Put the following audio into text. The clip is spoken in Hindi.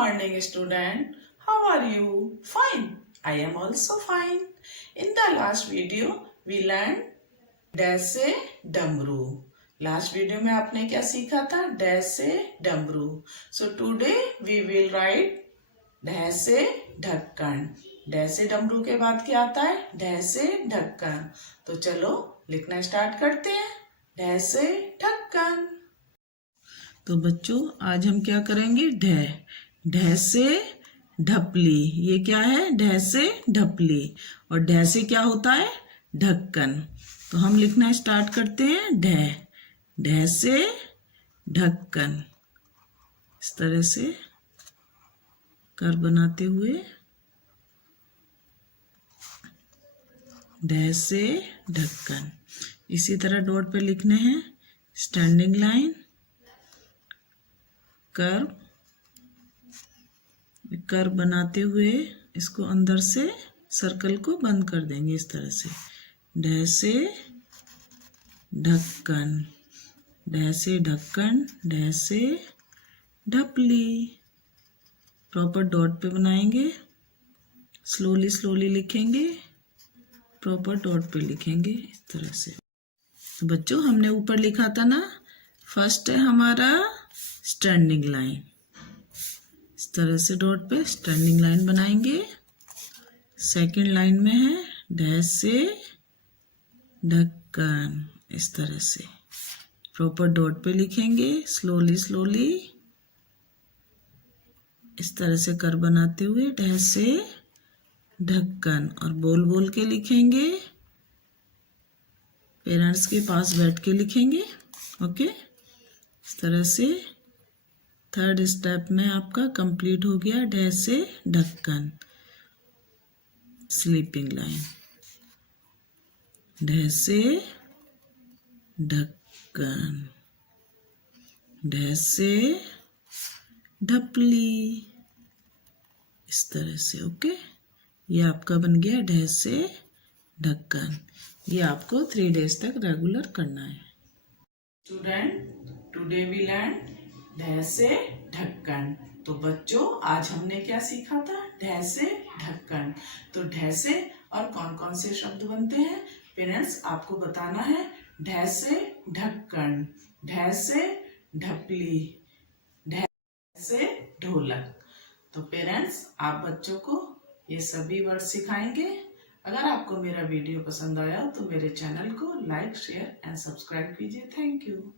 morning, student. How are you? Fine. I am also fine. In the last video, we learned dash से डमरू. लास्ट वीडियो में आपने क्या सीखा था? डैश से डमरू. So today we will write dash से ढक्कन. डैश से डमरू के बाद क्या आता है? डैश से ढक्कन. तो चलो लिखना स्टार्ट करते हैं. डैश से ढक्कन. तो बच्चों आज हम क्या करेंगे? ढ से ढपली. ये क्या है? ढ से ढपली. और ढ से क्या होता है? ढक्कन. तो हम लिखना स्टार्ट करते हैं. ढ से ढक्कन. इस तरह से कर बनाते हुए ढ से ढक्कन. इसी तरह डॉट पे लिखने हैं स्टैंडिंग लाइन, कर बनाते हुए इसको अंदर से सर्कल को बंद कर देंगे इस तरह से. ढ से ढक्कन, ढ से ढक्कन, ढ से ढपली. प्रॉपर डॉट पे बनाएंगे. स्लोली स्लोली लिखेंगे. प्रॉपर डॉट पे लिखेंगे इस तरह से. तो बच्चों हमने ऊपर लिखा था ना, फर्स्ट है हमारा स्टैंडिंग लाइन. इस तरह से डॉट पे स्टैंडिंग लाइन बनाएंगे. सेकंड लाइन में है ढ से ढक्कन. इस तरह से प्रॉपर डॉट पे लिखेंगे. स्लोली स्लोली इस तरह से कर बनाते हुए ढ से ढक्कन. और बोल बोल के लिखेंगे. पेरेंट्स के पास बैठ के लिखेंगे. ओके. इस तरह से थर्ड स्टेप में आपका कंप्लीट हो गया. ढ से ढक्कन, स्लीपिंग लाइन. ढ से ढक्कन, ढ से ढपली. इस तरह से. ओके. ये आपका बन गया ढ से ढक्कन. ये आपको 3 डेज तक रेगुलर करना है. स्टूडेंट टुडे वी लर्न ढ से ढक्कन. तो बच्चों आज हमने क्या सीखा था? ढ से ढक्कन. तो ढ से और कौन कौन से शब्द बनते हैं पेरेंट्स आपको बताना है. ढ से ढक्कन, ढ से ढपली, ढ से ढोलक. तो पेरेंट्स आप बच्चों को ये सभी वर्ड सिखाएंगे. अगर आपको मेरा वीडियो पसंद आया तो मेरे चैनल को लाइक, शेयर एंड सब्सक्राइब कीजिए. Thank you.